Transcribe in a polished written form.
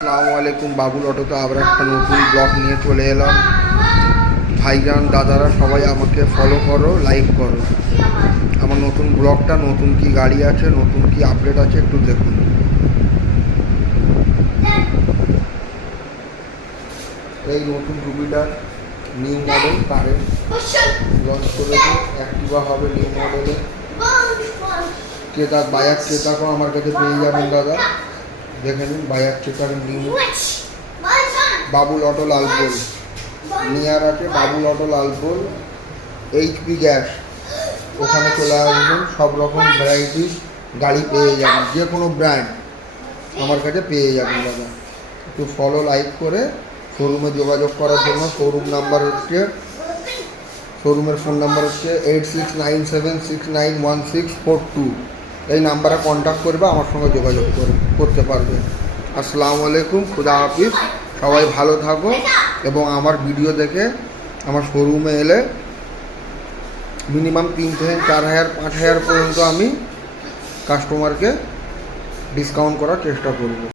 আসসালামু আলাইকুম। বাবুল অটোতে আবার একটা নতুন ব্লগ নিয়ে চলে এলাম। ভাইজান দাদারা সবাই আমাকে ফলো করো, লাইক করো। আমার নতুন ব্লগটা, নতুন কি গাড়ি আছে, নতুন কি আপডেট আছে একটু দেখুন। এই নতুন Jupiter new model current launch করেছে। অ্যাক্টিভা হবে নিউ মডেলে। ক্রেতা বায়ার ক্রেতাকেও আমার কাছে পেয়ে যাবেন দাদা। দেখে নিন বায়ার ক্রেতার new Babul auto Lalpur near আছে। Babul auto Lalpur HP gas, ওখানে চলে আসবেন। সব রকম ভ্যারাইটিস গাড়ি পেয়ে যাবেন, যে কোনো ব্র্যান্ড আমার কাছে পেয়ে যাবেন দাদা। একটু ফলো লাইক করে শোরুমে যোগাযোগ করার জন্য শোরুমের ফোন নাম্বার হচ্ছে 8697691642। এই নাম্বারে কন্ট্যাক্ট করবে, আমার সঙ্গে যোগাযোগ করতে পারবে। আসসালামু আলাইকুম, খুদা হাফিজ। সবাই ভালো থাকো এবং আমার ভিডিও দেখে আমার শোরুমে এলে মিনিমাম 3 থেকে 4,000 5,000 পর্যন্ত আমি কাস্টমারকে ডিসকাউন্ট করার চেষ্টা করব।